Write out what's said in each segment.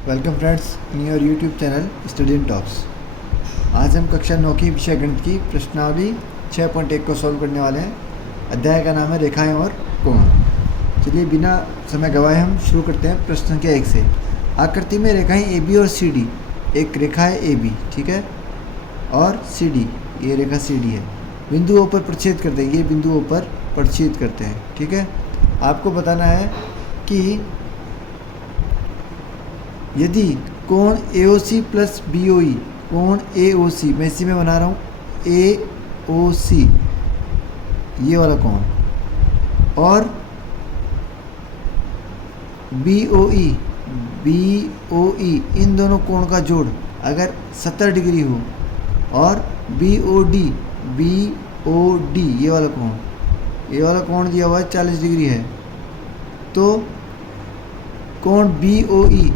Welcome friends in your YouTube channel study in tops. आज हम कक्षा 9 की विषय गणित की प्रश्नावली 6.1 को सॉल्व करने वाले हैं। अध्याय का नाम है रेखाएं और कोण। चलिए बिना समय गवाए हम शुरू करते हैं प्रश्न संख्या 1 से। आकृति में रेखाएं ए बी और सी डी। एक रेखा है ए बी, ठीक है, और सी डी, ये रेखा सी डी है। बिंदुओं पर प्रच्छेद करते हैं, ये बिंदुओं पर प्रच्छेद करते हैं, ठीक है। आपको बताना है कि यदि कोण AOC प्लस BOE, कोण AOC, मैं इसी में बना रहा हूँ AOC, ये वाला कोण, और BOE, इन दोनों कोण का जोड़ अगर 70 डिग्री हो, और BOD, ये वाला कोण दिया हुआ है 40 डिग्री है, तो कोण BOE,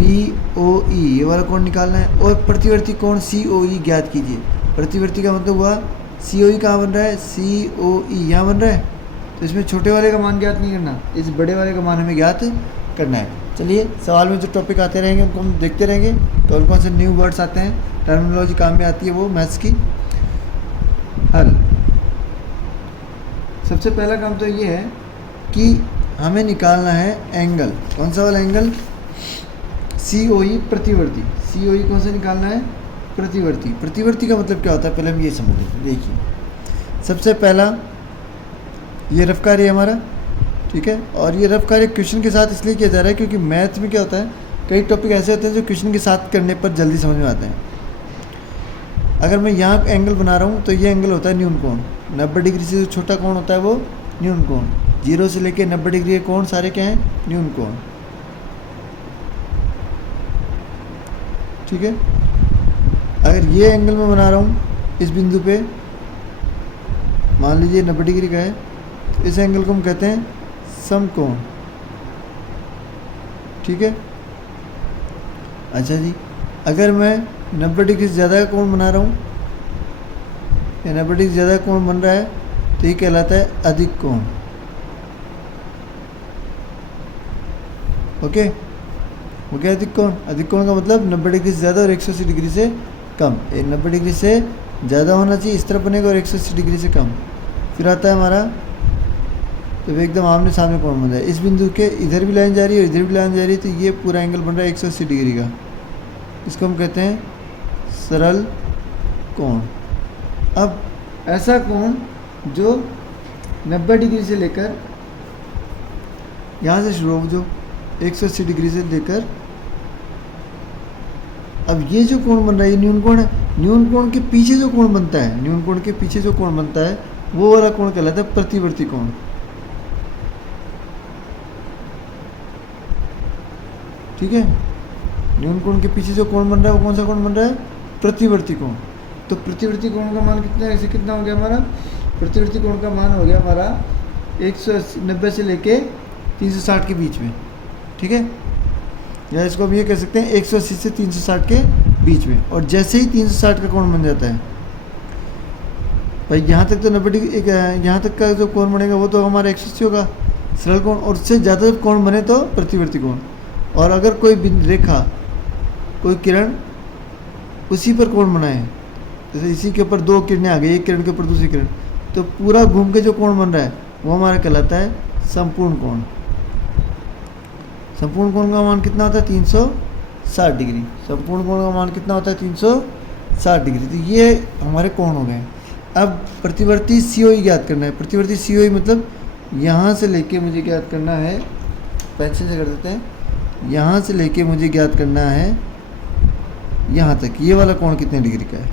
ये वाला कोण निकालना है। और प्रतिवर्ती कोण COE ज्ञात कीजिए। प्रतिवर्ती का मतलब हुआ COE कहाँ बन रहा है, COE यहाँ बन रहा है, तो इसमें छोटे वाले का मान ज्ञात नहीं करना, इस बड़े वाले का मान हमें ज्ञात करना है। चलिए सवाल में जो टॉपिक आते रहेंगे उनको हम देखते रहेंगे। तो कौन से न्यू वर्ड्स आते हैं, टर्मिनोलॉजी काम में आती है वो मैथ्स की। हल। सबसे पहला काम तो ये है कि हमें निकालना है एंगल। कौन सा वाला एंगल, COE प्रतिवर्ती। COE कौन सा निकालना है, प्रतिवर्ती। प्रतिवर्ती का मतलब क्या होता है पहले हम ये समझ लेते हैं। देखिए सबसे पहला ये रफ कार्य है हमारा, ठीक है, और ये रफ कार्य क्वेश्चन के साथ इसलिए किया जा रहा है क्योंकि मैथ में क्या होता है, कई टॉपिक ऐसे होते हैं जो क्वेश्चन के साथ करने पर जल्दी समझ में आते हैं। अगर मैं यहाँ एंगल बना रहा हूँ तो ये एंगल होता है न्यून कोण। 90 डिग्री से जो छोटा कोण होता है वो न्यून कोण। 0 से लेकर 90 डिग्री के कोण सारे क्या हैं, न्यून कोण, ठीक है। अगर ये एंगल मैं बना रहा हूँ इस बिंदु पे, मान लीजिए 90 डिग्री का है, तो इस एंगल को हम कहते हैं समकोण, ठीक है। अच्छा जी, अगर मैं 90 डिग्री से ज़्यादा का कोण बना रहा हूँ, या 90 डिग्री से ज़्यादा कोण बन रहा है, तो ये कहलाता है अधिक कोण, ओके। वो क्या अधिक कोण, अधिक कोण का मतलब 90 डिग्री से ज़्यादा और 180 डिग्री से कम। 90 डिग्री से ज़्यादा होना चाहिए, इस तरफ बनेगा, और 180 डिग्री से कम। फिर आता है हमारा, तो एकदम आमने सामने कोण बन जाए। इस बिंदु के इधर भी लाइन जा रही है और इधर भी लाइन जा रही है, तो ये पूरा एंगल बन रहा है 180 डिग्री का। इसको हम कहते हैं सरल कोण। अब ऐसा कोण जो 90 डिग्री से लेकर यहाँ से शुरू हो, जो 180 डिग्री से लेकर, अब ये जो कोण बन रहा है ये न्यून कोण है। न्यून कोण के पीछे जो कोण बनता है, न्यून कोण के पीछे जो कोण बनता है वो वाला कोण कहलाता है प्रतिवर्ती कोण, ठीक है। न्यून कोण के पीछे जो कोण बन रहा है वो कौन सा कोण बन रहा है, प्रतिवर्ती कोण। तो प्रतिवर्ती कोण का मान कितना, ऐसे कितना हो गया हमारा, प्रतिवर्ती कोण का मान हो गया हमारा 190 से लेके 360 के बीच में, ठीक है। या इसको हम ये कह सकते हैं 180 से 360 के बीच में। और जैसे ही 360 का कोण बन जाता है भाई, यहाँ तक तो 90 डिग्री, यहाँ तक का जो कोण बनेगा वो तो हमारा 180 होगा, सरल कोण। और उससे ज़्यादा कोण बने तो प्रतिवर्ती कोण। और अगर कोई रेखा, कोई किरण उसी पर कोण बनाए, जैसे इसी के ऊपर दो किरणें आ गई, एक किरण के ऊपर दूसरी किरण, तो पूरा घूम के जो कोण बन रहा है वो हमारा कहलाता है संपूर्ण कोण। संपूर्ण कोण का मान कितना होता है, 360 डिग्री। संपूर्ण कोण का मान कितना होता है, 360 डिग्री। तो ये हमारे कोण हो गए। अब प्रतिवर्ती COE ज्ञात करना है। प्रतिवर्ती COE मतलब यहाँ से लेके मुझे ज्ञात करना है, पेंसिल से कर देते हैं, यहाँ से लेके मुझे ज्ञात करना है यहाँ तक, ये वाला कोण कितने डिग्री का है,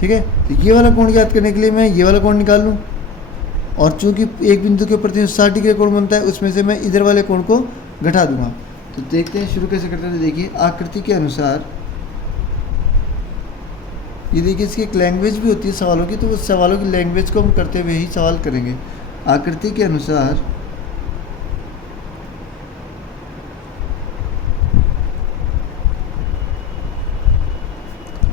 ठीक है। तो ये वाला कोण ज्ञात करने के लिए मैं ये वाला कोण निकाल लूँ, और चूंकि एक बिंदु के ऊपर 360 डिग्री कोण बनता है, उसमें से मैं इधर वाले कोण को घटा दूंगा। तो देखते हैं शुरू कैसे करते हैं। देखिए आकृति के अनुसार, ये देखिए इसकी एक लैंग्वेज भी होती है सवालों की, तो उस सवालों की लैंग्वेज को हम करते हुए ही सवाल करेंगे। आकृति के अनुसार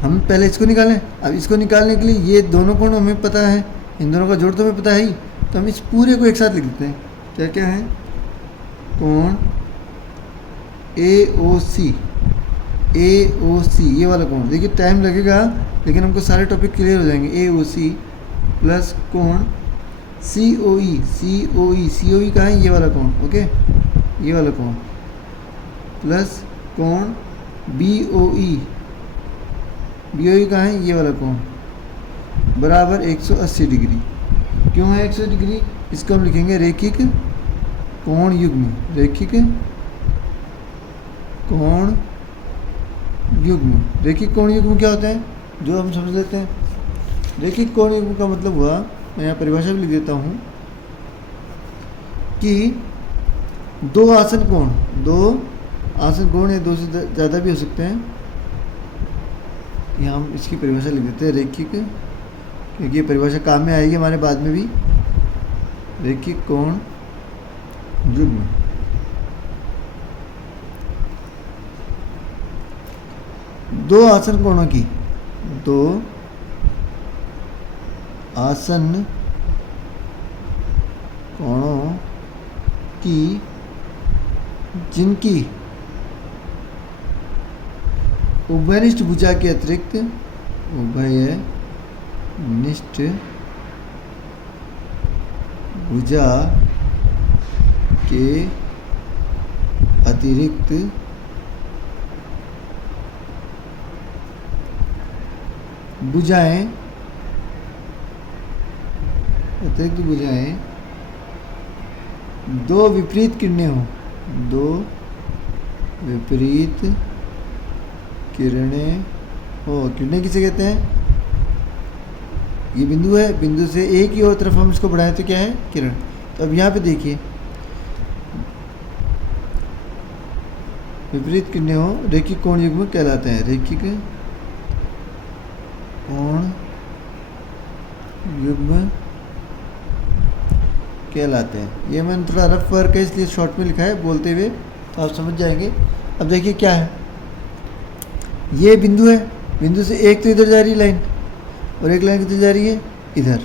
हम पहले इसको निकालें। अब इसको निकालने के लिए ये दोनों कोण हमें पता है, इन दोनों का जोड़ तो हमें पता है ही, तो हम इस पूरे को एक साथ लिख देते हैं। क्या क्या है, कोण AOC ये वाला कोण, देखिए टाइम लगेगा लेकिन हमको सारे टॉपिक क्लियर हो जाएंगे। AOC प्लस कोण COE कहाँ है, ये वाला कोण, ओके ये वाला कोण, प्लस कोण BOE कहाँ है, ये वाला कोण, बराबर 180 डिग्री। क्यों है 180 डिग्री, इसको हम लिखेंगे रैखिक कोण युग्म। रैखिक कोण युग्म, रैखिक कोण युग्म क्या होता है, जो हम समझ लेते हैं। रैखिक कोण युग्म का मतलब हुआ, मैं यहाँ परिभाषा भी लिख देता हूँ कि दो आसन कोण या दो से ज़्यादा भी हो सकते हैं। यहाँ हम इसकी परिभाषा लिख देते हैं रैखिक, क्योंकि ये परिभाषा काम में आएगी हमारे बाद में भी। रैखिक कोण युग्म, दो आसन कोणों की, दो आसन कोणों की जिनकी उभयनिष्ठ भुजा के अतिरिक्त, उभयनिष्ठ भुजा के अतिरिक्त भुजाएं दो विपरीत किरणें हों, दो विपरीत किरणें हो। किरणें किसे कहते हैं, ये बिंदु है, बिंदु से एक ही और तरफ हम इसको बढ़ाएं तो क्या है, किरण। तो अब यहाँ पे देखिए विपरीत किरणें हो, रैखिक कोण युग्म कहलाते हैं। रैखिक कोण युग्म कहलाते हैं। ये मैंने थोड़ा रफ वर्क है इसलिए शॉर्ट में लिखा है, बोलते हुए तो आप समझ जाएंगे। अब देखिए क्या है, ये बिंदु है, बिंदु से एक तो इधर जा रही है लाइन और एक लाइन किधर जा रही है, इधर,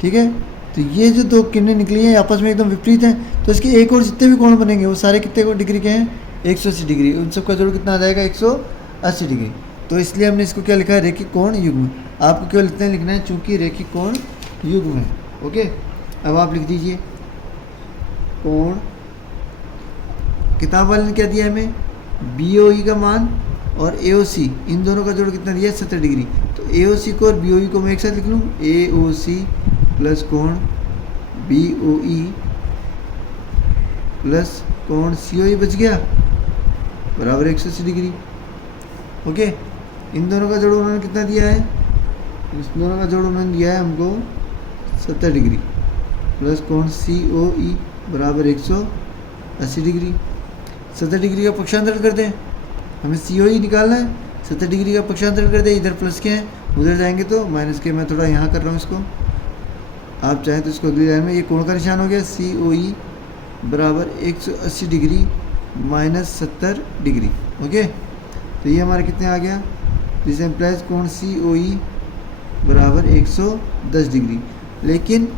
ठीक है। तो ये जो दो किरणें निकली हैं आपस में एकदम विपरीत हैं, तो इसके एक और जितने भी कोण बनेंगे वो सारे कितने डिग्री के हैं, 180 डिग्री। उन सबका जोड़ कितना आ जाएगा, 180 डिग्री। तो इसलिए हमने इसको क्या लिखा है, रैखिक कोण युग्म। आपको केवल इतना लिखना है चूंकि रैखिक कोण युग्म है, ओके। अब आप लिख दीजिए कोण, किताब वाले ने क्या दिया हमें, BOE का मान और AOC, इन दोनों का जोड़ कितना दिया है, 70 डिग्री। तो AOC को और BOE को मैं एक साथ लिख लूँ, AOC प्लस कोण BOE प्लस कोण COE बच गया, बराबर 180 डिग्री, ओके। इन दोनों का जोड़ उन्होंने कितना दिया है, इस दोनों का जोड़ उन्होंने दिया है हमको 70 डिग्री, प्लस कोण COE बराबर 180 डिग्री। 70 डिग्री का पक्षांतर कर दें, हमें COE निकालना है। 70 डिग्री का पक्षांतर कर दें, इधर प्लस के हैं, उधर जाएंगे तो माइनस के। मैं थोड़ा यहाँ कर रहा हूँ इसको, आप चाहें तो इसको अगली लाइन में, ये कोण का निशान हो गया, COE बराबर 180 डिग्री माइनस 70 डिग्री, ओके। तो ये हमारा कितने आ गया, दिस एम्प्लाइज कोण COE बराबर 110 डिग्री। लेकिन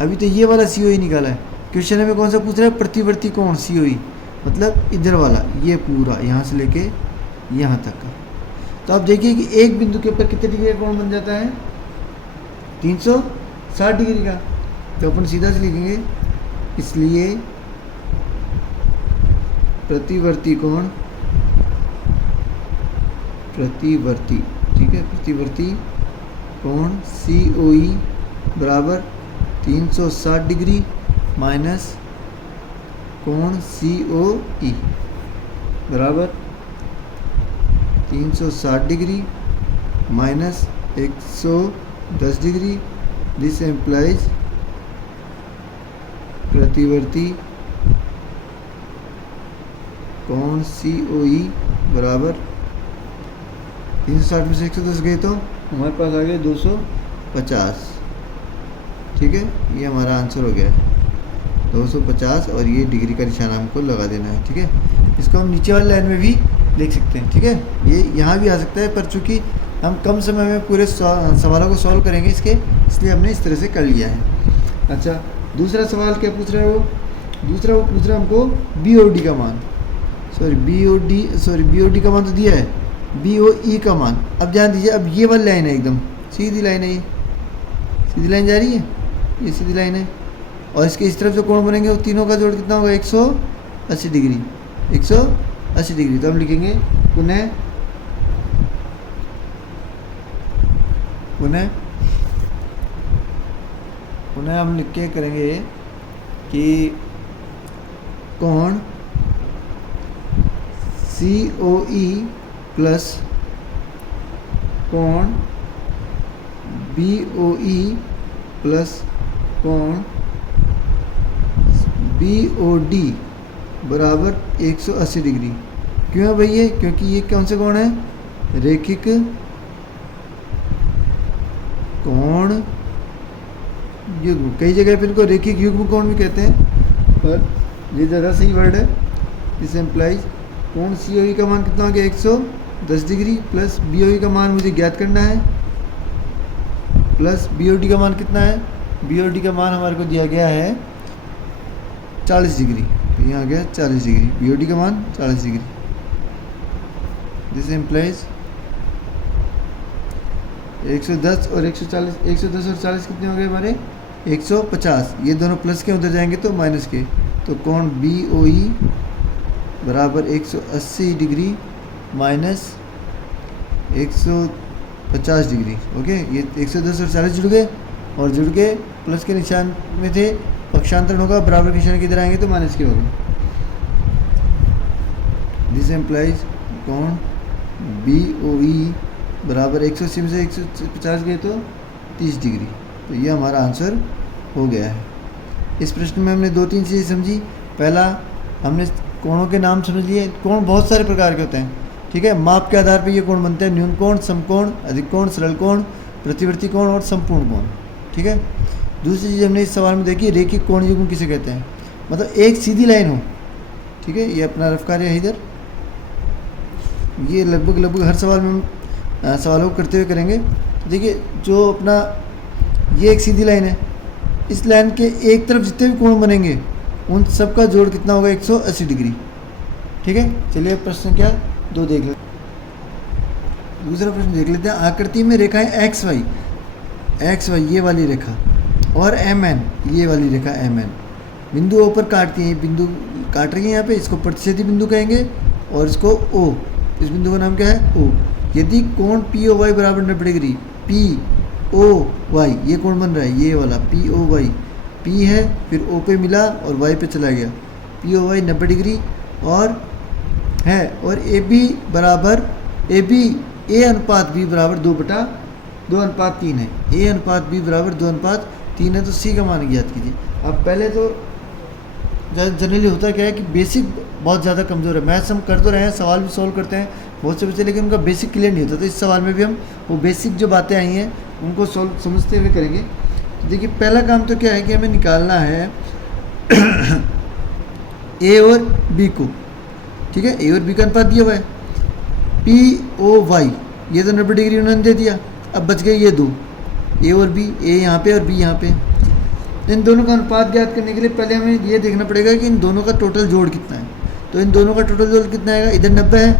अभी तो ये वाला COE निकाला है, क्वेश्चन हमें कौन सा पूछ रहा है, प्रतिवर्ती कोण COE, मतलब इधर वाला, ये पूरा यहाँ से लेके यहाँ तक का। तो आप देखिए कि एक बिंदु के ऊपर कितने डिग्री का कोण बन जाता है, 360 डिग्री का। तो अपन सीधा से लिखेंगे, इसलिए प्रतिवर्ती कोण, ठीक है, प्रतिवर्ती कोण COE बराबर 360 डिग्री माइनस कोण COE बराबर 360 degree minus 110 degree. This implies प्रतिवर्ती कोण COE बराबर 360 में से 110 गए तो हमारे पास आ गया 250, ठीक है। ये हमारा आंसर हो गया है 250, और ये डिग्री का निशान हमको लगा देना है, ठीक है। इसको हम नीचे वाली लाइन में भी लिख सकते हैं, ठीक है, ये यहाँ भी आ सकता है, पर चूँकि हम कम समय में पूरे सवालों को सॉल्व करेंगे इसके, इसलिए हमने इस तरह से कर लिया है। अच्छा, दूसरा सवाल क्या पूछ रहा है वो, दूसरा वो पूछ रहा है हमको BOD का मान। बी ओ डी का मान तो दिया है, बी ओ ई का मान। अब ध्यान दीजिए, अब ये वाली लाइन है एकदम सीधी लाइन है, ये सीधी लाइन जा रही है, ये सीधी लाइन है, और इसके इस तरफ जो कोण बनेंगे वो तीनों का जोड़ कितना होगा 180 डिग्री, 180 डिग्री। तो हम लिखेंगे पुनः पुनः पुनः हम लिख के करेंगे कि कोण COE प्लस कोण BOE प्लस कोण BOD बराबर 180 डिग्री। क्यों है भाई ये? क्योंकि ये कौन से कोण है? रैखिक कोण युग्म। कई जगह पे इनको रैखिक युग्म कोण भी कहते हैं, पर ये ज़्यादा सही वर्ड है। दिस एम्प्लाइज कोण COE का मान कितना हो गया 110 डिग्री प्लस BOE का मान मुझे ज्ञात करना है, प्लस BOD का मान कितना है? BOD का मान हमारे को दिया गया है 40 डिग्री, तो यहाँ आ गया 40 डिग्री, BOD का मान 40 डिग्री। दिस एम्प्लाइज 110 और 140, 110 और 40 कितने हो गए हमारे? 150। ये दोनों प्लस के उधर जाएंगे तो माइनस के, तो कोण BOE बराबर 180 डिग्री माइनस 150 डिग्री। ओके, ये 110 और 40 जुड़ गए, और जुड़ के प्लस के निशान में थे, पक्षांतरण होगा, बराबर के निशान किधर आएंगे तो माइनस के होगा। दिस एम्प्लाइज कोण BOE बराबर 180 में से 150 गए तो 30 डिग्री। तो ये हमारा आंसर हो गया है। इस प्रश्न में हमने 2-3 चीज़ें समझी। पहला, हमने कोणों के नाम समझ लिए। कोण बहुत सारे प्रकार के होते हैं, ठीक है। माप के आधार पर ये कोण बनते हैं: न्यून कोण, समकोण, अधिक कोण, सरल कोण, प्रतिवर्ती कोण और संपूर्ण कोण, ठीक है। दूसरी चीज़ हमने इस सवाल में देखी, रैखिक कोण युग्म किसे कहते हैं? मतलब एक सीधी लाइन हो, ठीक है। ये अपना रफ कार्य है इधर, ये लगभग हर सवाल में हम सवालों को करते हुए करेंगे। देखिए, जो अपना ये एक सीधी लाइन है, इस लाइन के एक तरफ जितने भी कोण बनेंगे उन सब का जोड़ कितना होगा? 180 डिग्री, ठीक है। चलिए प्रश्न क्या 2 देख लेते हैं। दूसरा प्रश्न देख लेते हैं। आकृति में रेखाएं XY ये वाली रेखा और MN ये वाली रेखा MN बिंदु O पर काटती है, बिंदु काट रही है यहाँ पे, इसको प्रतिच्छेदी बिंदु कहेंगे, और इसको O, इस बिंदु का नाम क्या है? O। यदि कोण POY बराबर 90 डिग्री, POY ये कोण बन रहा है, ये वाला POY, P है, फिर O पे मिला और Y पे चला गया, POY 90 डिग्री और है, और AB बराबर A अनुपात B बराबर 2/2/3 है। A अनुपात B बराबर 2/3 है, तो C का मान ज्ञात कीजिए। अब पहले तो जनरली होता क्या है कि बेसिक बहुत ज़्यादा कमज़ोर है। मैथ्स हम कर तो रहे हैं, सवाल भी सॉल्व करते हैं बहुत से बच्चे, लेकिन उनका बेसिक क्लियर नहीं होता। तो इस सवाल में भी हम वो बेसिक जो बातें आई हैं उनको सॉल्व समझते हुए करेंगे। तो देखिए, पहला काम तो क्या है कि हमें निकालना है A और B को, ठीक है। A और B का अनुपात दिया हुआ है, POY ये तो 90 डिग्री उन्होंने दे दिया। अब बच गए ये 2, A और B, A यहाँ पे और B यहाँ पे। इन दोनों का अनुपात ज्ञात करने के लिए पहले हमें ये देखना पड़ेगा कि इन दोनों का टोटल जोड़ कितना है। तो इन दोनों का टोटल जोड़ कितना आएगा? इधर 90 है,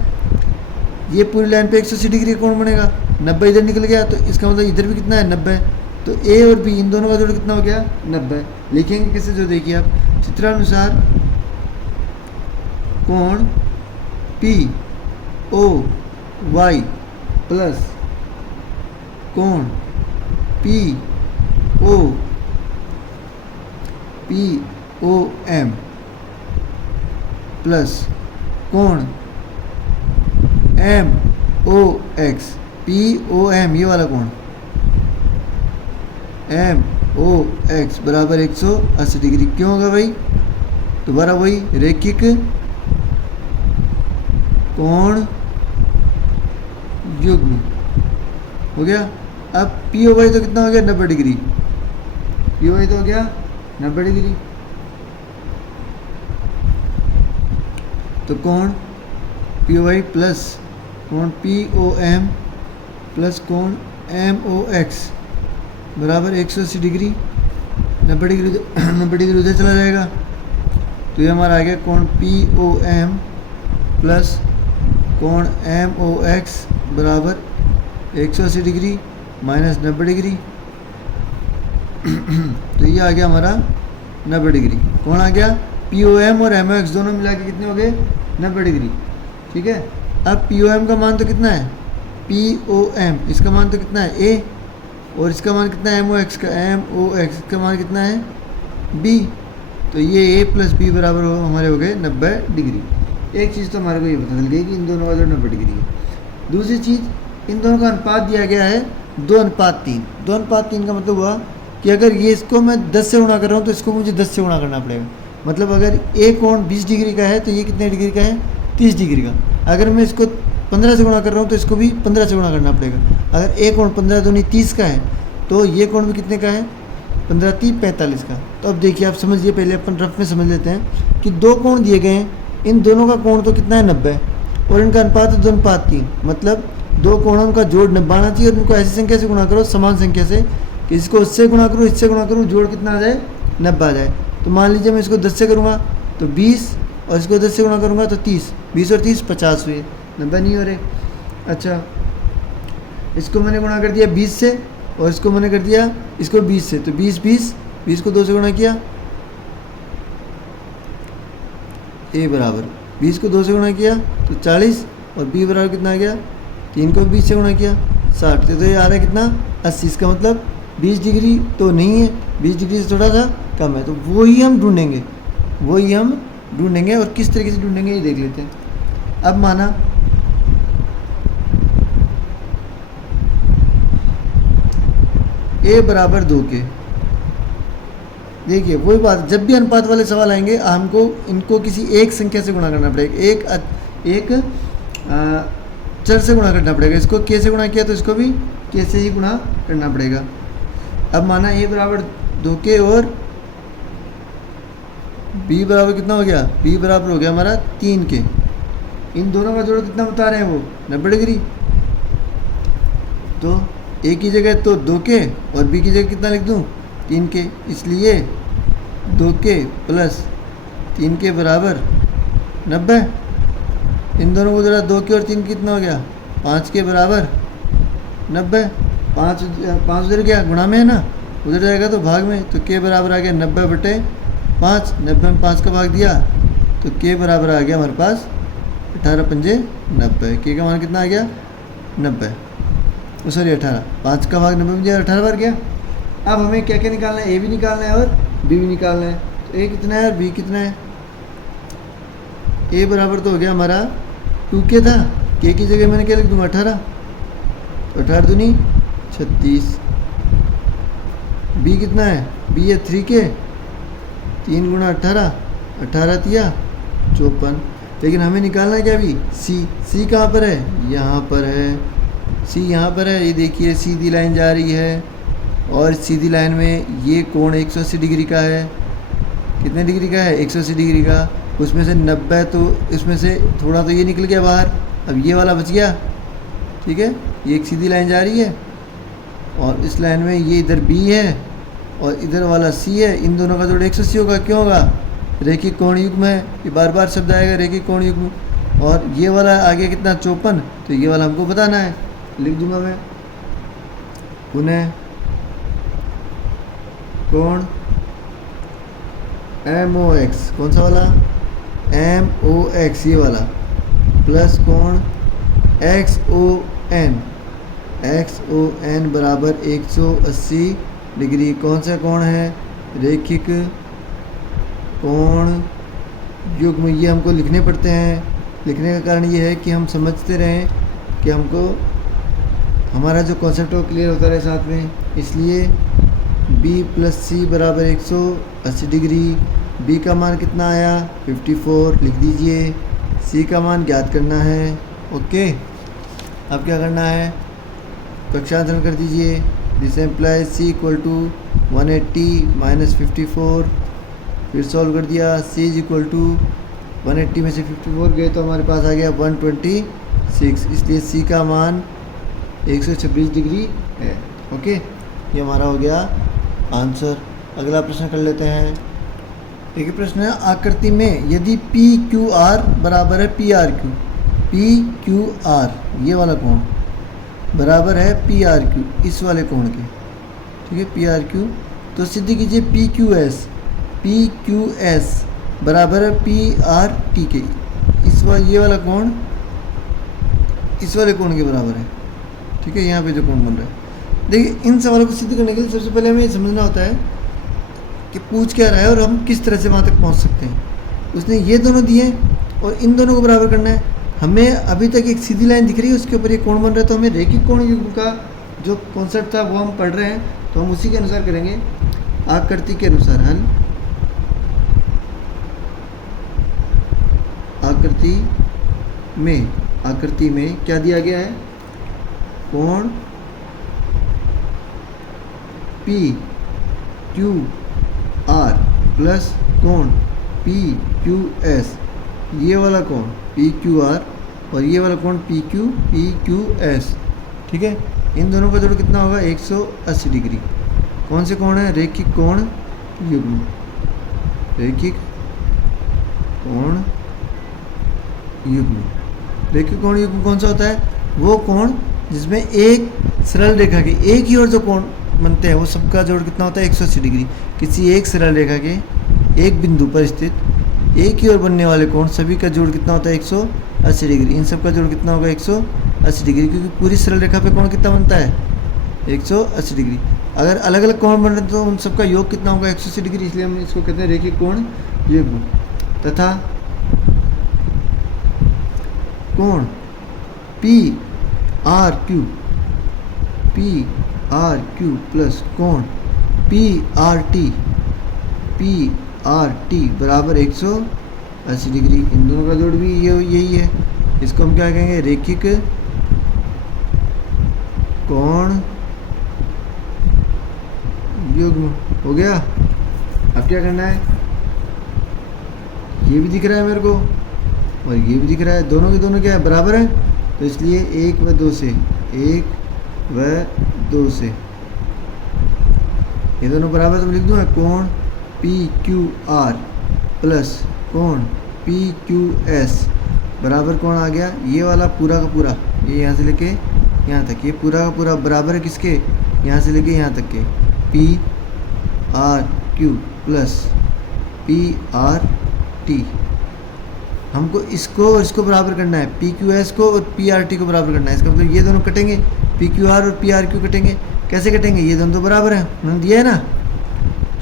ये पूरी लाइन पे 180 डिग्री कोण बनेगा, 90 इधर निकल गया, तो इसका मतलब इधर भी कितना है? 90। तो A और B इन दोनों का जोड़ कितना हो गया? 90। लिखेंगे किसे? जो देखिए आप चित्रानुसार कोण POY प्लस कोण POM प्लस कोण MOX, POM ये वाला कोण MOX बराबर 180 डिग्री। क्यों होगा भाई? दोबारा वही, रैखिक कोण युग्म हो गया। अब POY तो कितना हो गया? 90 डिग्री। POY तो हो गया 90 डिग्री, तो कोण POY प्लस कोण POM प्लस कोण MOX बराबर 180 डिग्री। 90 डिग्री उधर चला जाएगा, तो ये हमारा आ गया कोण POM प्लस कोण MOX बराबर 180 डिग्री माइनस 90 डिग्री। तो ये आ गया हमारा 90 डिग्री। कौन आ गया? POM और MOX दोनों मिला के कितने हो गए? 90 डिग्री। ठीक है, अब POM का मान तो कितना है? POM इसका मान तो कितना है? A। और इसका मान कितना है? MOX का मान कितना है? B। तो ये A प्लस B बराबर हमारे हो गए 90 डिग्री। एक चीज़ तो हमारे को ये पता चल गई कि इन दोनों का जो 90 डिग्री है। दूसरी चीज़, इन दोनों का अनुपात दिया गया है 2:3। 2:3 का मतलब हुआ कि अगर ये इसको मैं 10 से गुणा कर रहा हूँ तो इसको मुझे 10 से गुणा करना पड़ेगा। मतलब अगर A कोण 20 डिग्री का है तो ये कितने डिग्री का है? 30 डिग्री का। अगर मैं इसको 15 से गुणा कर रहा हूँ तो इसको भी 15 से गुणा करना पड़ेगा। अगर A कोण 15 दूनी 30 का है तो ये कोण भी कितने का है? 15 30 45 का। तो अब देखिए, आप समझिए, पहले अपन रफ में समझ लेते हैं कि दो कोण दिए गए हैं, इन दोनों का कोण तो कितना है? 90, और इनका अनुपात है 2:3। मतलब दो कोणों का जोड़ 90 आना चाहिए और इनको ऐसी संख्या से गुणा करो, समान संख्या से, कि इसको इससे गुणा करूँ, इससे गुणा करूँ, जोड़ कितना आ जाए? 90 आ जाए। तो मान लीजिए मैं इसको 10 से करूँगा तो 20, और इसको 10 से गुणा करूँगा तो 30। 20 और 30 50 हुए, 90 नहीं हो रहे। अच्छा, इसको मैंने गुणा कर दिया 20 से, और इसको मैंने कर दिया इसको 20 से, तो 20 को 2 से गुणा किया, A बराबर 20 को 2 से गुणा किया तो 40, और B बराबर कितना आ गया? 3 को 20 से गुणा किया 60। तो ये आ रहा है कितना? 80। इसका मतलब 20 डिग्री तो नहीं है, 20 डिग्री से थोड़ा सा कम है। तो वही हम ढूंढेंगे, और किस तरीके से ढूंढेंगे ये देख लेते हैं। अब माना A बराबर 2 के, देखिए वही बात, जब भी अनुपात वाले सवाल आएंगे हमको इनको किसी एक संख्या से गुणा करना पड़ेगा, एक चर से गुणा करना पड़ेगा। इसको K से गुणा किया तो इसको भी K से ही गुणा करना पड़ेगा। अब माना A बराबर 2K और B बराबर कितना हो गया? B बराबर हो गया हमारा 3K। इन दोनों का जोड़ कितना बता रहे हैं वो? 90 डिग्री। तो A की जगह तो 2K और B की जगह कितना लिख दूँ? 3K। इसलिए 2K प्लस 3K बराबर 90। इन दोनों को जरा 2K और 3 कितना हो गया? 5K बराबर 90। 5 उधर गया, गुणा में है ना, उधर जाएगा तो भाग में, तो K बराबर आ गया 90/5। 90 में 5 का भाग दिया तो K बराबर आ गया हमारे पास 18 पंजे 90। K का मान कितना आ गया? 90, सॉरी 18। 5 का भाग 90 में दिया, 18 बार गया। अब हमें क्या क्या निकालना है? A भी निकालना है और B भी निकालना है। तो A कितना है और B कितना है? A बराबर तो हो गया हमारा 2K था, K की जगह मैंने क्या लिख दूँगा? 18। तो 18 दूनी 36। B कितना है? B है 3K, 3 गुणा 18, 18 तिया 54। लेकिन हमें निकालना है क्या अभी? C कहाँ पर है? यहाँ पर है। C यहाँ पर है, ये देखिए सीधी लाइन जा रही है, और सीधी लाइन में ये कोण 180 डिग्री का है। कितने डिग्री का है? 180 डिग्री का। उसमें से 90, तो इसमें से थोड़ा तो ये निकल गया बाहर, अब ये वाला बच गया। ठीक है, ये एक सीधी लाइन जा रही है, और इस लाइन में ये इधर B है और इधर वाला C है। इन दोनों का जोड़ 180 होगा। क्यों होगा? रेखिक कोण युग्म है, ये बार बार शब्द आएगा, रेखिक कोण युग्म। और ये वाला आ गया कितना? 54। तो ये वाला हमको बताना है, लिख दूंगा मैं पुनः कोण MOX, कौन सा वाला? MOX, ये वाला, प्लस कोण XON बराबर 180 डिग्री। कौन सा कोण है? रेखिक कोण युग्म। ये हमको लिखने पड़ते हैं। लिखने का कारण ये है कि हम समझते रहें कि हमको हमारा जो कॉन्सेप्ट है वो क्लियर होता रहे साथ में। इसलिए B प्लस C बराबर 180 डिग्री। B का मान कितना आया? 54 लिख दीजिए। C का मान ज्ञात करना है। ओके, अब क्या करना है? कक्षांतरण कर दीजिए। This implies C equal to 180 minus 54। फिर सॉल्व कर दिया। C इज इक्वल टू 180 में से 54 गए तो हमारे पास आ गया 126। इसलिए C का मान 126 डिग्री है। ओके, ये हमारा हो गया आंसर। अगला प्रश्न कर लेते हैं। एक प्रश्न है, आकृति में यदि पी क्यू आर बराबर है P are Q, P Q R ये वाला कोण बराबर है पी आर क्यू इस वाले कोण के, ठीक है, पी आर क्यू, तो सिद्ध कीजिए पी क्यू एस बराबर है पी आर टी के, ये वाला कोण इस वाले कोण के बराबर है, ठीक है, यहाँ पे जो कोण बन रहा है। देखिए इन सवालों को सिद्ध करने के लिए सबसे पहले हमें ये समझना होता है कि पूछ क्या रहा है और हम किस तरह से वहाँ तक पहुँच सकते हैं। उसने ये दोनों दिए और इन दोनों को बराबर करना है। हमें अभी तक एक सीधी लाइन दिख रही है, उसके ऊपर ये कोण बन रहा है, तो हमें रैखिक कोण युग्म का जो कॉन्सेप्ट था वो हम पढ़ रहे हैं, तो हम उसी के अनुसार करेंगे। आकृति के अनुसार हल, आकृति में क्या दिया गया है, कोण पी क्यू आर प्लस कोण पी क्यू एस, ये वाला कोण पी क्यू आर और ये वाला कोण पी क्यू एस, ठीक है। इन दोनों का जोड़ कितना होगा 180 डिग्री। कौन से कोण है, रैखिक कोण युग्म, रैखिक कोण युग्म। रैखिक कोण युग्म कौन सा होता है, वो कोण जिसमें एक सरल रेखा के एक ही और जो कोण बनते हैं वो सबका जोड़ कितना होता है 180 डिग्री। किसी एक सरल रेखा के एक बिंदु पर स्थित एक ही ओर बनने वाले कोण सभी का जोड़ कितना होता है 180 डिग्री। इन सब का जोड़ कितना होगा 180 डिग्री, क्योंकि पूरी सरल रेखा पे कोण कितना बनता है 180 डिग्री। अगर अलग अलग कोण बन रहे तो उन सबका योग कितना होगा 180 डिग्री, इसलिए हम इसको कहते हैं रैखिक कोण युग्म। तथा कोण पी आर क्यू प्लस कोण पी आर टी बराबर 180 डिग्री। इन दोनों का जोड़ भी यही है। इसको हम क्या कहेंगे, रैखिक कोण युग्म। हो गया। अब क्या करना है, ये भी दिख रहा है मेरे को और ये भी दिख रहा है, दोनों के दोनों क्या है बराबर है, तो इसलिए 1 व 2 से ये दोनों बराबर, तो मैं लिख दूँगा कोण पी क्यू आर प्लस कोण पी क्यू एस बराबर कौन आ गया, ये वाला पूरा का पूरा, ये यहाँ से लेके यहाँ तक, ये पूरा का पूरा बराबर है किसके, यहाँ से लेके यहाँ तक के, P R Q plus P R T. हमको इसको और इसको बराबर करना है, पी क्यू एस को और पी आर टी को बराबर करना है। इसका मतलब ये दोनों कटेंगे, पी क्यू आर और पी आर क्यू कटेंगे। कैसे कटेंगे, ये दोनों तो बराबर हैं, उन्होंने दिया है ना,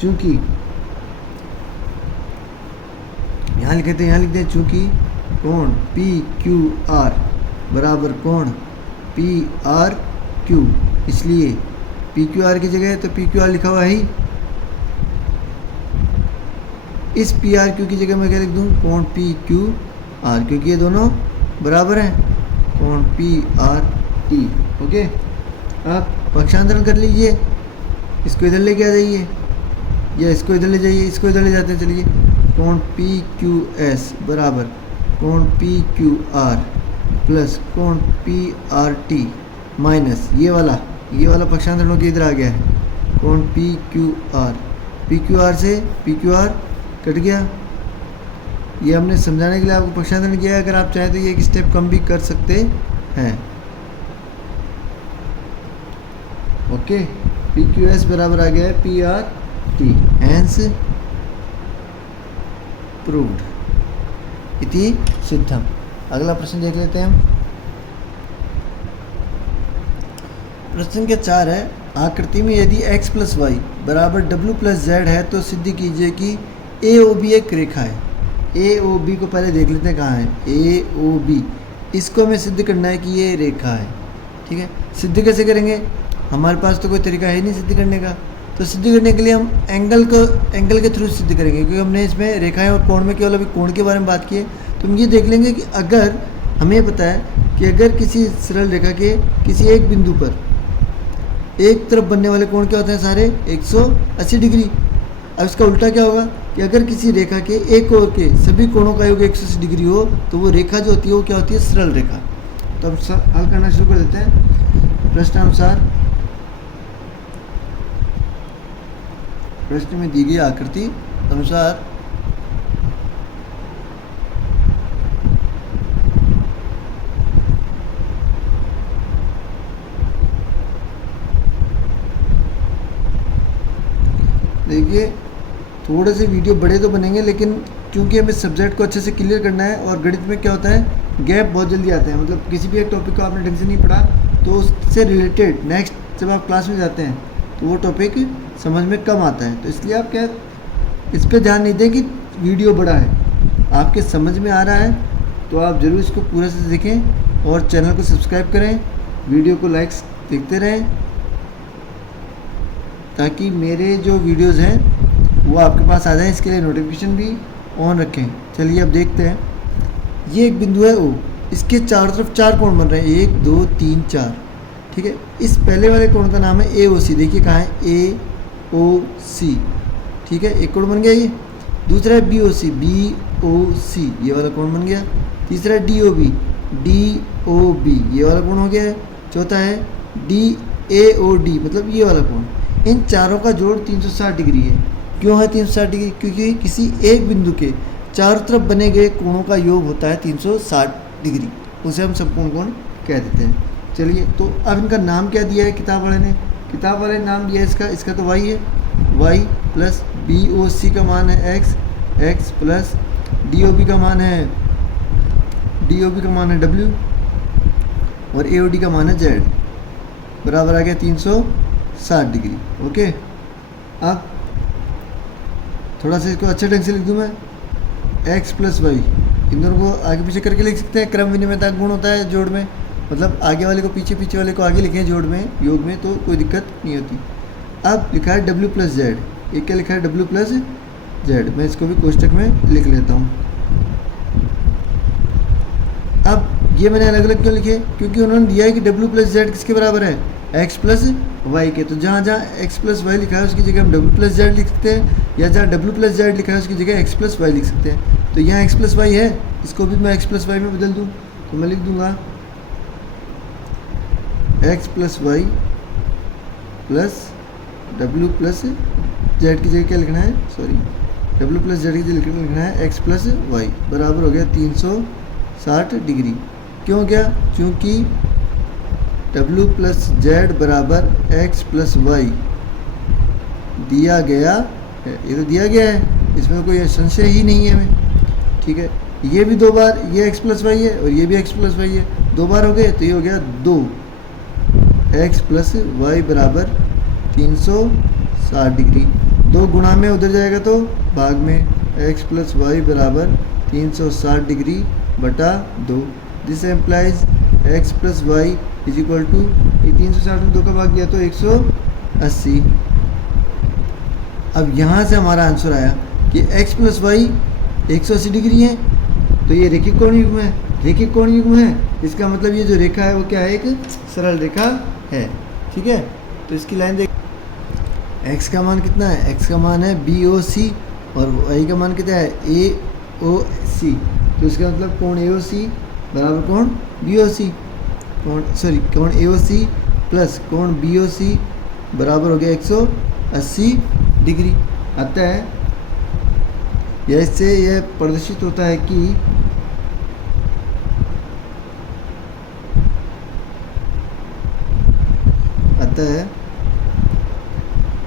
चूँकि यहाँ लिख देते हैं, यहाँ लिख दें चूँकि कोण पी क्यू आर बराबर कोण पी आर क्यू, इसलिए पी क्यू आर की जगह तो पी क्यू आर लिखा हुआ है ही, इस पी आर क्यू की जगह मैं क्या लिख दूँ, कोण पी क्यू आर, क्योंकि ये दोनों बराबर हैं, कोण पी आर टी। ओके, आप पक्षांतरण कर लीजिए, इसको इधर लेके आ जाइए या इसको इधर ले जाइए, इसको इधर ले जाते हैं। चलिए, कोण पी क्यू एस बराबर कोण पी क्यू आर प्लस कोण पी आर टी माइनस ये वाला पक्षांतरण होकर इधर आ गया है, कोण पी क्यू आर से पी क्यू आर कट गया। ये हमने समझाने के लिए आपको पक्षांतरण किया है, अगर आप चाहें तो ये एक स्टेप कम भी कर सकते हैं। ओके, पी क्यू एस बराबर आ गया है P R T, hence proved इति सिद्धम। अगला प्रश्न देख लेते हैं हम। प्रश्न संख्या 4 है, आकृति में यदि x प्लस वाई बराबर w प्लस जेड है तो सिद्ध कीजिए कि ए ओ बी एक रेखा है। ए ओ बी को पहले देख लेते हैं कहाँ है, ए ओ बी, इसको हमें सिद्ध करना है कि ये रेखा है। ठीक है, सिद्ध कैसे करेंगे, हमारे पास तो कोई तरीका है नहीं सिद्ध करने का, तो सिद्ध करने के लिए हम एंगल के थ्रू सिद्ध करेंगे, क्योंकि हमने इसमें रेखाएं और कोण में केवल अभी कोण के बारे में बात की है। तो हम ये देख लेंगे कि अगर हमें पता है कि अगर किसी सरल रेखा के किसी एक बिंदु पर एक तरफ बनने वाले कोण क्या होते हैं, सारे 180 डिग्री। अब इसका उल्टा क्या होगा कि अगर किसी रेखा के एक ओर के सभी कोणों का योग 180 डिग्री हो तो वो रेखा जो होती है वो क्या होती है, सरल रेखा। तो अब हल करना शुरू कर देते हैं। प्रश्नानुसार प्रश्न में दी गई आकृति अनुसार देखिए थोड़े से वीडियो बड़े तो बनेंगे, लेकिन क्योंकि हमें सब्जेक्ट को अच्छे से क्लियर करना है, और गणित में क्या होता है गैप बहुत जल्दी आते हैं, मतलब किसी भी एक टॉपिक को आपने ढंग से नहीं पढ़ा तो उससे रिलेटेड नेक्स्ट जब आप क्लास में जाते हैं तो वो टॉपिक समझ में कम आता है। तो इसलिए आप क्या इस पर ध्यान नहीं दें कि वीडियो बड़ा है, आपके समझ में आ रहा है तो आप ज़रूर इसको पूरा से देखें, और चैनल को सब्सक्राइब करें, वीडियो को लाइक्स देखते रहें, ताकि मेरे जो वीडियोस हैं वो आपके पास आ जाएं। इसके लिए नोटिफिकेशन भी ऑन रखें। चलिए अब देखते हैं। ये एक बिंदु है ओ, इसके चारों तरफ 4 कोण बन रहे हैं, 1 2 3 4, ठीक है। इस पहले वाले कोण का नाम है ए ओ सी। देखिए कहाँ है ए ओ सी, ठीक है, एक कोण बन गया ये। दूसरा है बी ओ सी, बी ओ सी, ये वाला कोण बन गया। तीसरा है D O B, D O B, ये वाला कोण हो गया है। चौथा है डी ए ओ डी, मतलब ये वाला कोण। इन चारों का जोड़ 360 डिग्री है। क्यों है 360 डिग्री? क्योंकि किसी एक बिंदु के चारों तरफ बने गए कोणों का योग होता है 360 डिग्री, उसे हम समकोण कोण कह देते हैं। चलिए तो अब इनका नाम क्या दिया है किताब वाले ने? किताब वाले ने नाम दिया है इसका तो y है, y plus B O C का मान है x, x plus D O B का मान है w, और ए ओ डी का मान है z, बराबर आ गया 360 डिग्री। ओके, अब थोड़ा सा इसको अच्छे ढंग से लिख दूँ मैं, x प्लस वाई, इन दोनों को आगे पीछे करके लिख सकते हैं। क्रम विनिमयता गुण होता है जोड़ में, मतलब आगे वाले को पीछे, पीछे वाले को आगे लिखें जोड़ में, योग में, तो कोई दिक्कत नहीं होती। अब लिखा है w प्लस जेड, एक क्या लिखा है w प्लस जेड, मैं इसको भी कोष्टक में लिख लेता हूँ। अब ये मैंने अलग अलग क्यों लिखे? क्योंकि उन्होंने दिया है कि w प्लस जेड किसके बराबर है? x प्लस वाई के। तो जहाँ जहाँ x प्लस वाई लिखा है उसकी जगह हम w प्लस जेड लिख सकते हैं, या जहाँ w प्लस जेड लिखा है उसकी जगह x प्लस वाई लिख सकते हैं। तो यहाँ x प्लस वाई है, इसको भी मैं x प्लस वाई में बदल दूँ तो मैं लिख दूँगा x plus y plus w plus z की जगह क्या लिखना है, सॉरी w प्लस जेड की जगह लिखना है x प्लस वाई, बराबर हो गया 360 डिग्री। क्यों गया? क्योंकि w प्लस जेड बराबर x प्लस वाई दिया गया है, ये तो दिया गया है, इसमें कोई संशय ही नहीं है हमें, ठीक है। ये भी 2 बार, ये x प्लस वाई है और ये भी x प्लस वाई है, 2 बार हो गए तो ये हो गया 2 x प्लस वाई बराबर 360 डिग्री। 2 गुणा में उधर जाएगा तो भाग में, x प्लस वाई बराबर 360 डिग्री बटा 2। This implies x plus y is equal to, 360 में 2 का भाग दिया तो 180। अब यहाँ से हमारा आंसर आया कि x प्लस वाई 180 डिग्री है, तो ये रेखिक कोण युग्म है। रेखिक कोण युग्म है, इसका मतलब ये जो रेखा है वो क्या है? एक सरल रेखा है, ठीक है। तो इसकी लाइन देख, x का मान कितना है? x का मान है बी ओ सी, और y का मान कितना है? ए ओ सी। तो इसका मतलब कोण ए ओ सी बराबर कोण बी ओ सी, कोण ए ओ सी प्लस कोण बी ओ सी बराबर हो गया 180 डिग्री। अतः इससे यह प्रदर्शित होता है कि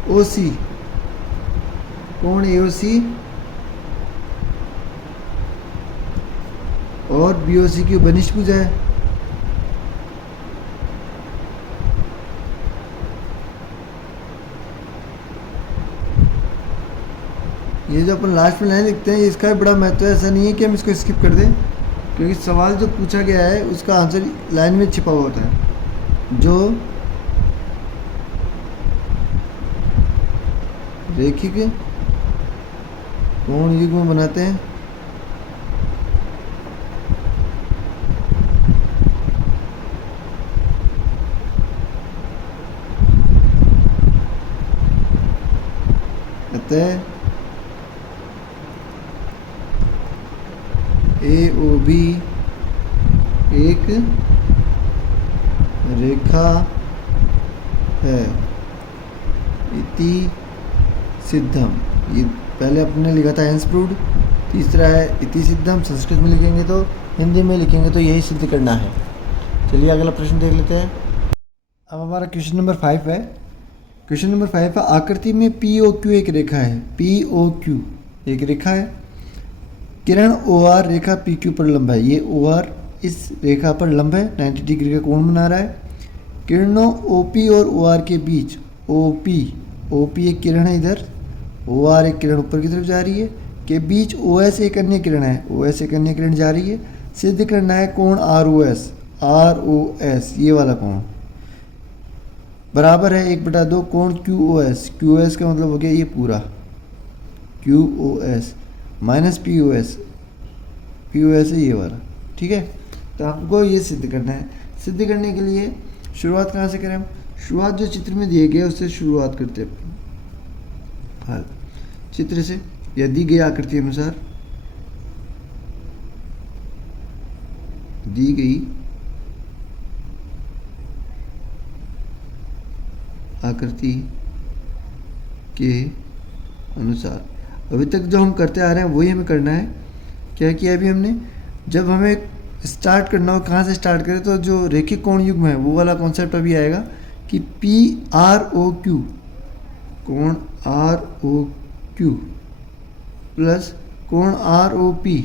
ओ सी, कोण ए ओ सी और बी ओ सी की बनिष्ठ भुजा है। ये जो अपन लास्ट में लाइन लिखते हैं इसका भी बड़ा महत्व है। ऐसा नहीं है कि हम इसको स्किप कर दें, क्योंकि सवाल जो पूछा गया है उसका आंसर लाइन में छिपा हुआ होता है। जो रेखिक कोण युग्म बनाते हैं अतः ए ओ बी एक रेखा है, इति सिद्धम। ये पहले अपने लिखा था हेंस प्रूव्ड, तीसरा है इति सिद्धम। संस्कृत में लिखेंगे तो, हिंदी में लिखेंगे तो यही सिद्ध करना है। चलिए अगला प्रश्न देख लेते हैं। अब हमारा क्वेश्चन नंबर 5 है क्वेश्चन नंबर 5 है, आकृति में पी ओ क्यू एक रेखा है। पी ओ क्यू एक रेखा है। किरण ओ आर रेखा पी क्यू पर लंब है। ये ओ आर इस रेखा पर लंब है, 90 डिग्री का कोण बना रहा है। किरणों ओ पी और ओ आर के बीच, ओ पी एक किरण है इधर, ओ आर एक किरण ऊपर की तरफ जा रही है, के बीच ओ एस एक अन्य किरण है, ओ एस एक अन्य किरण जा रही है। सिद्ध करना है कोण आर ओ एस, ये वाला कोण बराबर है 1/2 कोण Q O S. Q S का मतलब हो गया ये पूरा, Q O S minus P O S है ये वाला। ठीक है, तो आपको ये सिद्ध करना है। सिद्ध करने के लिए शुरुआत कहाँ से करें हम? शुरुआत जो चित्र में दिए गए उससे शुरुआत करते हैं। हल चित्र से या दी गई आकृति अनुसार, दी गई आकृति के अनुसार। अभी तक जो हम करते आ रहे हैं वही हमें करना है। क्या किया अभी हमने? जब हमें स्टार्ट करना हो, कहाँ से स्टार्ट करें, तो जो रेखिक कोण युग्म है वो वाला कॉन्सेप्ट अभी आएगा कि पी आर ओ क्यू, कोण आर ओ क्यू प्लस कोण आर ओ पी,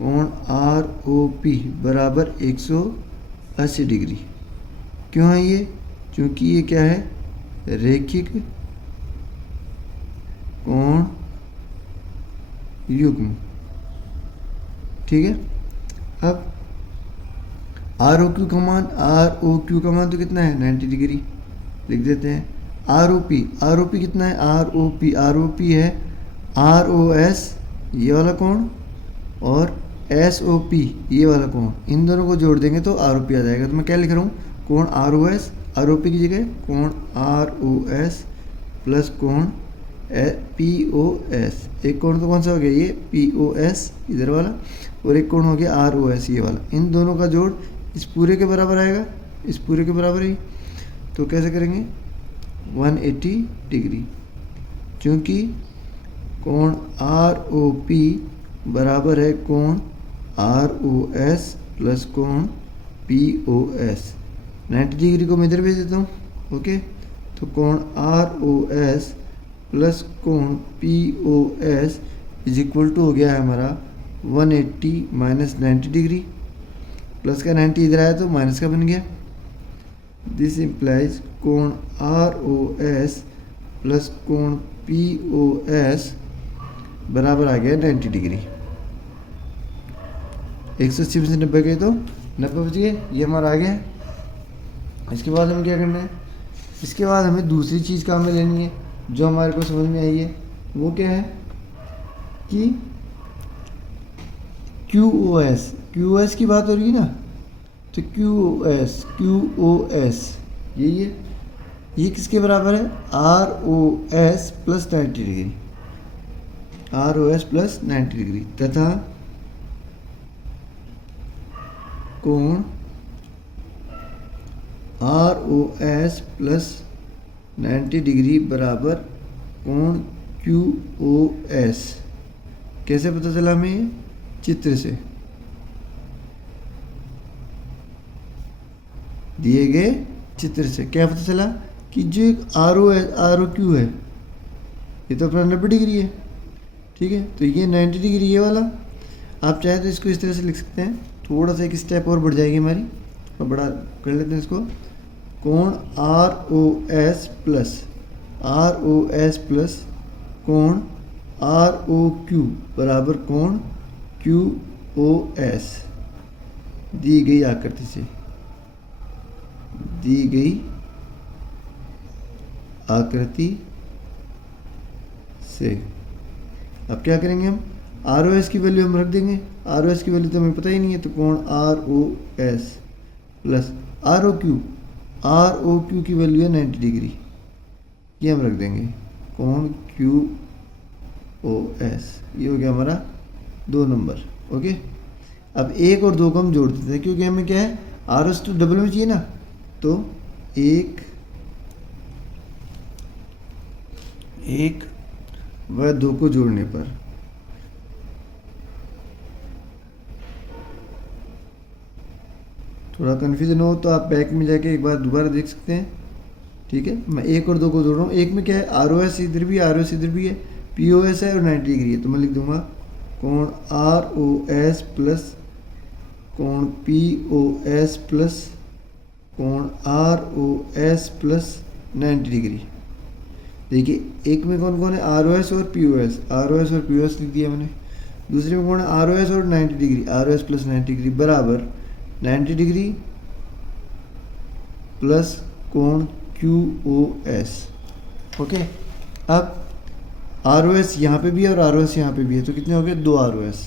कोण आर ओ पी बराबर 180 डिग्री। क्यों है ये? क्योंकि ये क्या है? रेखिक कोण युग्म। ठीक है, अब आर ओ क्यू का मान तो कितना है? 90 डिग्री लिख देते हैं। आर ओ पी कितना है? आर ओ पी है आर ओ एस ये वाला कोण और एस ओ पी ये वाला कोण, इन दोनों को जोड़ देंगे तो आर ओ पी आ जाएगा। तो मैं क्या लिख रहा हूँ? कोण R O S, R O P की जगह कोण आर ओ एस प्लस कोण पी ओ एस। एक कोण तो कौन सा हो गया? ये पी ओ एस इधर वाला, और एक कोण हो गया आर ओ एस ये वाला। इन दोनों का जोड़ इस पूरे के बराबर आएगा, इस पूरे के बराबर ही। तो कैसे करेंगे? 180 डिग्री, क्योंकि कोण आर ओ पी बराबर है कोण आर ओ एस प्लस कोण पी ओ एस। 90 डिग्री को मैं इधर भेज देता हूँ। ओके, तो कोण आर ओ एस प्लस कोण P O S is equal to हो गया है हमारा 180 माइनस 90 डिग्री। प्लस का 90 इधर आया तो माइनस का बन गया। दिस इम्प्लाइज कोण आर ओ एस प्लस कोण पी ओ एस बराबर आ गया 90 डिग्री। 180 में से 90 गए तो 90 बच गए, ये हमारा आ गया। इसके बाद हमें क्या करना है? इसके बाद हमें दूसरी चीज़ काम में लेनी है जो हमारे को समझ में आई है। वो क्या है कि क्यू ओ एस की बात हो रही है ना, तो क्यू ओ एस ये किसके बराबर है? R O S plus 90 degree, R O S plus 90 degree तथा कोण R O S plus 90 degree बराबर कोण क्यू ओ एस। कैसे पता चला हमें? चित्र से, दिए गए चित्र से क्या पता चला कि जो एक आर ओ क्यू है ये तो अपना 90 डिग्री है। ठीक है, तो ये 90 डिग्री ये वाला। आप चाहे तो इसको इस तरह से लिख सकते हैं, थोड़ा सा एक स्टेप और बढ़ जाएगी हमारी, और बड़ा कर लेते हैं इसको। कोण आर ओ एस प्लस कोण आर ओ क्यू बराबर कोण क्यू ओ एस। दी गई आकृति से, दी गई आकृति से। अब क्या करेंगे हम? आर ओ एस की वैल्यू हम रख देंगे। आर ओ एस की वैल्यू तो हमें पता ही नहीं है, तो कोण R O S plus R O Q की वैल्यू है 90 डिग्री, ये हम रख देंगे कोण क्यू ओ एस। ये हो गया हमारा 2 नंबर। ओके, अब 1 और 2 को हम जोड़ देते हैं, क्योंकि हमें क्या है? आर ओ एस तो डबल में चाहिए ना, तो 1 व 2 को जोड़ने पर थोड़ा कन्फ्यूजन हो तो आप बैक में जाके एक बार दोबारा देख सकते हैं। ठीक है, मैं 1 और 2 को जोड़ रहा हूँ। एक में क्या है, आर ओ एस इधर भी है, आर ओ एस इधर भी है, पी ओ एस है और 90 डिग्री है, तो मैं लिख दूंगा कोण आर ओ एस प्लस कोण पी ओ एस प्लस कोण R O S plus 90 degree. देखिए एक में कौन कौन है, आर ओ एस और P O S, R O S और पी ओ एस लिख दिया मैंने। दूसरे में कौन है, आर ओ एस और 90 degree, R O S plus 90 degree बराबर 90 डिग्री प्लस कोण क्यू ओ एस। ओके, अब आर ओ एस यहाँ पे भी है और आर ओ एस यहाँ पे भी है, तो कितने हो गए, 2 आर ओ एस,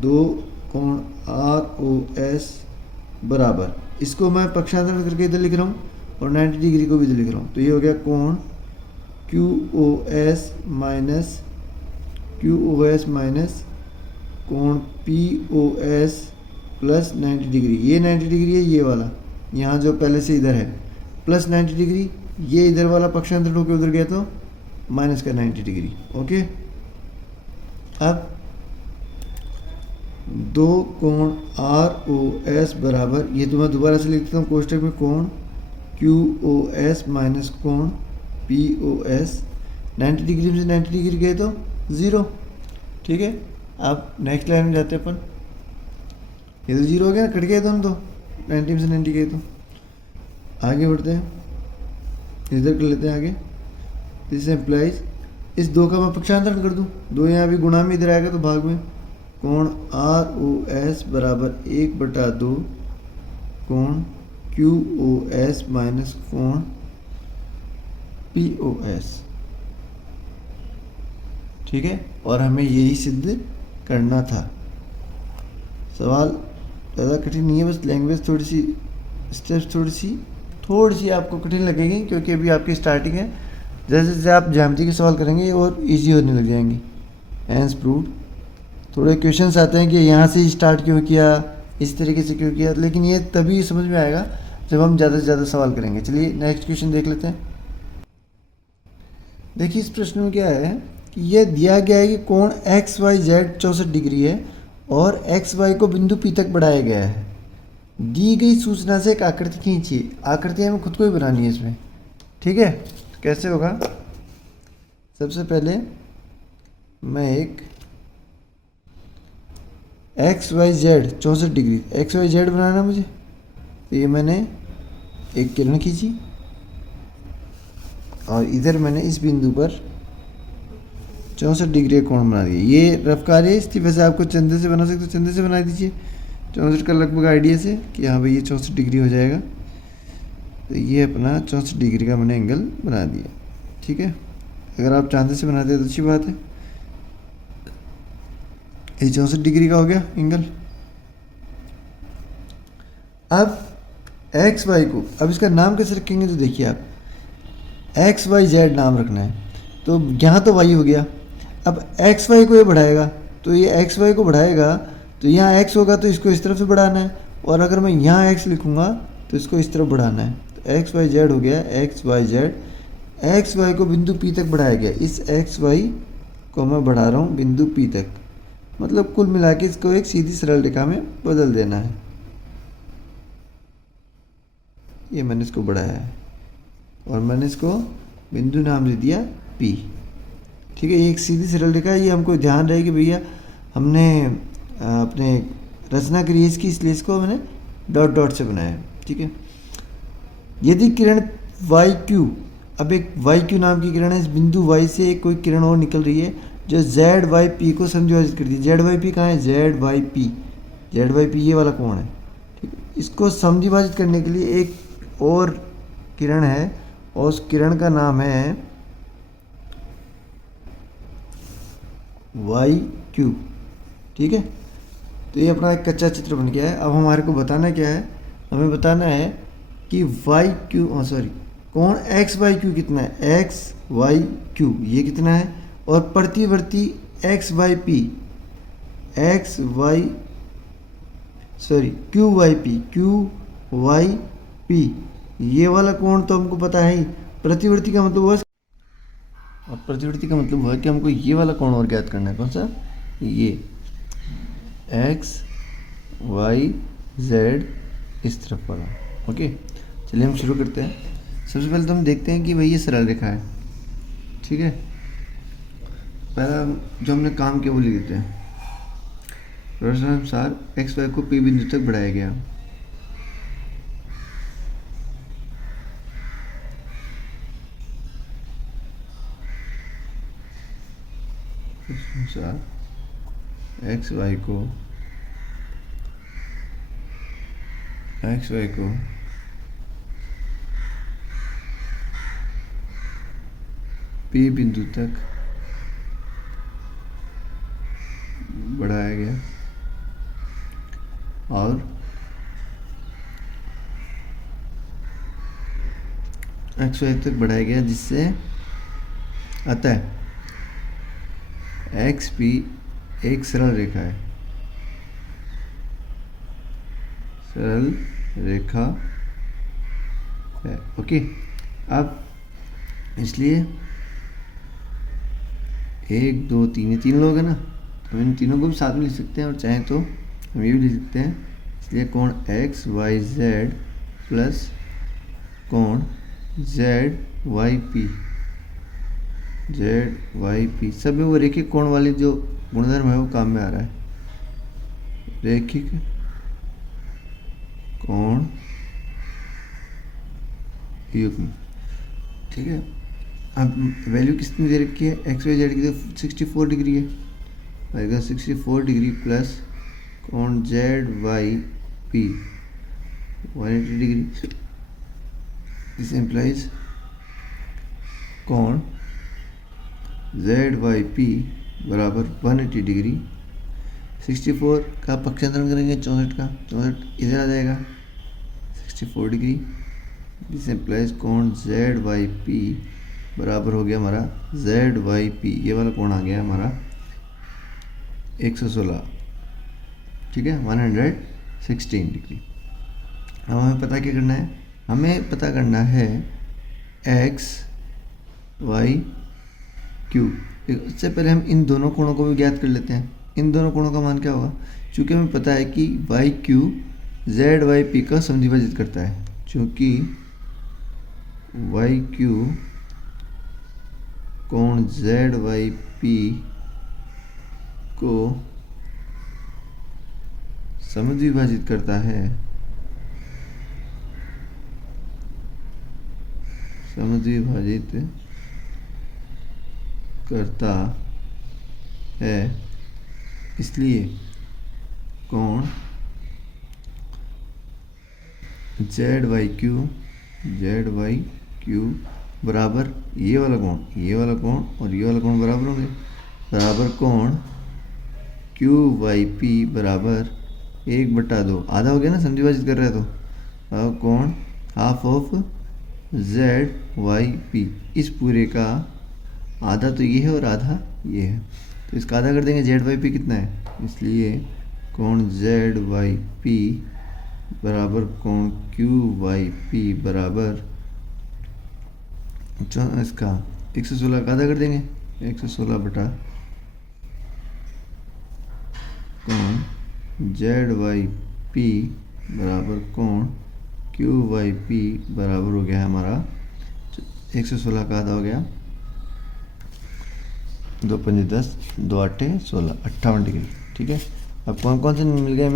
2 कोण आर ओ एस बराबर, इसको मैं पक्षांतरण करके इधर लिख रहा हूँ और 90 डिग्री को भी इधर लिख रहा हूँ, तो ये हो गया कोण क्यू ओ एस माइनस कोण P O S plus 90 degree. ये 90 डिग्री है ये वाला, यहाँ जो पहले से इधर है, प्लस 90 डिग्री, ये इधर वाला पक्षांतर होकर उधर गया तो माइनस का 90 डिग्री। ओके, अब 2 कोण आर ओ एस बराबर, ये तो मैं दोबारा से लिख देता हूँ कोष्टक में, कोण क्यू ओ एस माइनस कोण पी ओ एस, 90 डिग्री में से 90 डिग्री गए तो 0। ठीक है, अब नेक्स्ट लाइन में जाते हैं अपन, ये तो 0 हो गया ना, कट गए तो हम तो 90 में से 90 गए तो। आगे बढ़ते हैं, इधर कर लेते हैं आगे। दिस एम्प्लाइज, इस 2 का मैं पक्षांतरण कर दूं, 2 यहाँ भी गुणा में इधर आएगा तो भाग में, कोण आर ओ एस बराबर 1/2 कोण क्यू ओ एस माइनस कोण पी ओ एस। ठीक है, और हमें यही सिद्ध करना था। सवाल ज़्यादा कठिन नहीं है, बस लैंग्वेज थोड़ी सी, स्टेप्स थोड़ी सी आपको कठिन लगेगी क्योंकि अभी आपकी स्टार्टिंग है। जैसे जैसे आप ज्यामिति के सवाल करेंगे और इजी होने लग जाएंगे। हैंस प्रूव्ड, थोड़े क्वेश्चंस आते हैं कि यहाँ से स्टार्ट क्यों किया, इस तरीके से क्यों किया, लेकिन ये तभी समझ में आएगा जब हम ज़्यादा से ज़्यादा सवाल करेंगे। चलिए नेक्स्ट क्वेश्चन देख लेते हैं। देखिए इस प्रश्न में क्या है कि यह दिया गया है कि कोण एक्स वाई जेड 64 डिग्री है और एक्स वाई को बिंदु पी तक बढ़ाया गया है। दी गई सूचना से एक आकृति खींचिए। आकृति हमें खुद को ही बनानी है इसमें। ठीक है, तो कैसे होगा, सबसे पहले मैं एक X Y Z 64 degree X Y Z बनाना मुझे, तो ये मैंने एक किरण खींची और इधर मैंने इस बिंदु पर 64 डिग्री का कोण बना दिया। ये रफ कार्य है, इसकी वजह से आपको चंदे से बना सकते हो, चंदे से बना दीजिए 64 का लगभग आइडिया से कि हाँ भाई ये 64 डिग्री हो जाएगा। तो ये अपना 64 डिग्री का मैंने एंगल बना दिया। ठीक है, अगर आप चांदे से बनाते हैं तो अच्छी बात है। ये 64 डिग्री का हो गया एंगल। अब एक्स वाई को, अब इसका नाम कैसे रखेंगे, तो देखिए आप एक्स वाई जेड नाम रखना है। तो यहाँ तो वाई हो गया, अब एक्स वाई को ये बढ़ाएगा, तो ये एक्स वाई को बढ़ाएगा, तो यहाँ एक्स होगा तो इसको इस तरफ से बढ़ाना है, और अगर मैं यहाँ एक्स लिखूँगा तो इसको इस तरफ बढ़ाना है। तो एक्स वाई जेड हो गया, X Y Z. X Y को बिंदु पी तक बढ़ाया गया, इस एक्स वाई को मैं बढ़ा रहा हूँ बिंदु पी तक, मतलब कुल मिला के इसको एक सीधी सरल रेखा में बदल देना है। ये मैंने इसको बढ़ाया है और मैंने इसको बिंदु नाम दे दिया पी। ठीक है, ये एक सीधी सरल रेखा है, ये हमको ध्यान रहे कि भैया हमने अपने रचना करी इसकी, इसलिए इसको मैंने डॉट डॉट से बनाया। ठीक है, यदि किरण वाई क्यू, अब एक वाई क्यू नाम की किरण है, इस बिंदु वाई से एक कोई किरण और निकल रही है जो जेड वाई पी को समविभाजित करती है। जेड वाई पी कहाँ है, Z Y P, Z Y P ये वाला कोण है। ठीक है, इसको समविभाजित करने के लिए एक और किरण है और उस किरण का नाम है वाई क्यू। ठीक है, तो ये अपना एक कच्चा चित्र बन गया है। अब हमारे को बताना क्या है, हमें बताना है कि वाई क्यू, कोण एक्स वाई क्यू कितना है, एक्स वाई क्यू ये कितना है, और प्रतिवर्ती X Y P, X Y Q Y P, Q Y P ये वाला कोण तो हमको पता है ही। प्रतिवर्ती का मतलब हुआ, और प्रतिवर्ती का मतलब हुआ कि हमको ये वाला कोण और ज्ञात करना है। कौन सा, ये एक्स वाई जेड इस तरफ वाला। ओके, चलिए हम शुरू करते हैं। सबसे पहले तो हम देखते हैं कि भाई ये सरल रेखा है, ठीक है। पहला जो हमने काम किया वो लिख देते हैं। प्रश्नानुसार एक्स वाई को पी बिंदु तक बढ़ाया गया। प्रश्नानुसार एक्स वाई को पी बिंदु तक बढ़ाया गया और एक्स वाई तक बढ़ाया गया, जिससे अतः एक्स पी एक सरल रेखा है, सरल रेखा है। ओके, अब इसलिए 1 2 3 ये 3 लोग हैं ना, तो इन तीनों को भी साथ में लिख सकते हैं और चाहें तो हम ये भी लिख सकते हैं। इसलिए कोण एक्स वाई जेड प्लस कोण जेड वाई पी सब में वो रेखिक कोण वाली जो गुणधर्म है वो काम में आ रहा है। रेखिक कोण युग्म, ठीक है। अब वैल्यू कितनी दे रखी है, एक्स वाई जेड की तो 64 डिग्री है, आएगा 64 डिग्री प्लस कोण Z Y P 180 degree. This implies कोण जेड वाई पी बराबर 180 डिग्री। 64 का पक्षांतरण करेंगे 64 का, 64 इधर आ जाएगा 64 डिग्री। दिस इम्प्लाइज कोण जेड वाई पी बराबर हो गया हमारा जेड वाई पी, ये वाला कोण आ गया हमारा 116, ठीक है, 116 डिग्री। अब हमें पता क्या करना है, हमें पता करना है एक्स वाई क्यू। इससे पहले हम इन दोनों कोणों को भी ज्ञात कर लेते हैं। इन दोनों कोणों का मान क्या होगा, चूँकि हमें पता है कि Y Q Z Y P का समद्विभाजित करता है, चूँकि वाई क्यू कोण जेड वाई पी को समद्विभाजित करता है, समद्विभाजित करता है, इसलिए कोण जेड वाई क्यू बराबर ये वाला कोण और ये वाला कोण बराबर होंगे, बराबर कोण क्यू वाई पी बराबर 1/2, आधा हो गया ना, समद्विभाजित कर रहे हैं तो। अब कोण half of Z Y P, इस पूरे का आधा तो ये है और आधा ये है, तो इसका आधा कर देंगे। जेड वाई पी कितना है, इसलिए कोण जेड वाई पी बराबर कोण क्यू वाई पी बराबर इसका 116 का आधा कर देंगे, 116 बटा कोण जेड वाई पी बराबर कोण क्यू वाई पी बराबर हो गया हमारा 116 का आधा हो गया 2 5 10 2 8 16 58 डिग्री, ठीक है। अब कौन कौन से मिल गए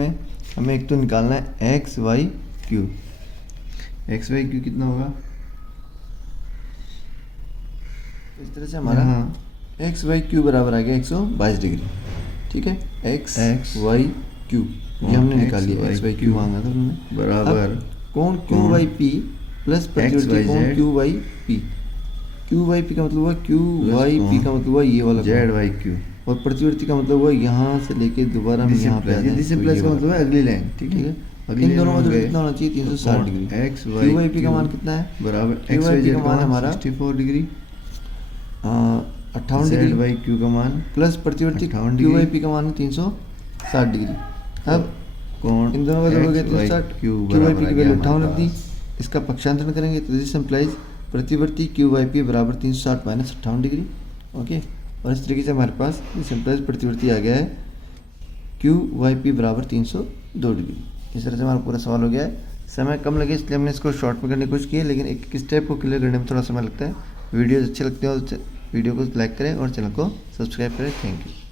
हमें एक तो निकालना है X Y Q. X Y Q कितना होगा, इस तरह से हमारा एक्स वाई क्यू बराबर आ गया 122 डिग्री, ठीक है। एक्स वाई क्यू ये हमने निकाल लिया, एक्स वाई क्यू मांगा था उन्होंने, बराबर कोण क्यू वाई पी प्लस प्रतिवर्ती कोण Q Y P. Q Y P का मतलब हुआ क्यू वाई पी का मतलब हुआ ये वाला जेड वाई क्यू, और प्रतिवर्ती का मतलब हुआ यहाँ से लेके दोबारा हम यहाँ पे आ जाए, जिससे प्लस का मतलब है अगली लाइन, ठीक है। इन दोनों में कितना होना चाहिए 360 डिग्री। एक्स वाई पी का मान कितना है, बराबर एक्स वाई पी का मान हमारा 64 डिग्री 58 डिग्री, वाई क्यू का मान प्लस प्रतिवर्ती क्यू वाई पी का मान 360 डिग्री। अब कोण इन दोनों का हो गया 360, क्यू वाई पी की वैल्यू 58 रख दी, इसका पक्षांतरण करेंगे तो दिस इंप्लाइज प्रतिवर्ती क्यू वाई पी बराबर 360 माइनस 58 डिग्री, ओके। और इस तरीके से हमारे पास दिस इंप्लाइज प्रतिवर्ती आ गया है क्यू वाई पी बराबर 302 डिग्री। इस तरह से हमारा पूरा सवाल हो गया है। समय कम लगे इसलिए हमने इसको शॉर्ट में करने की कोशिश की है, लेकिन एक स्टेप को क्लियर करने में थोड़ा समय लगता है। वीडियोज़ अच्छे लगते हो तो वीडियो को लाइक करें और चैनल को सब्सक्राइब करें। Thank you.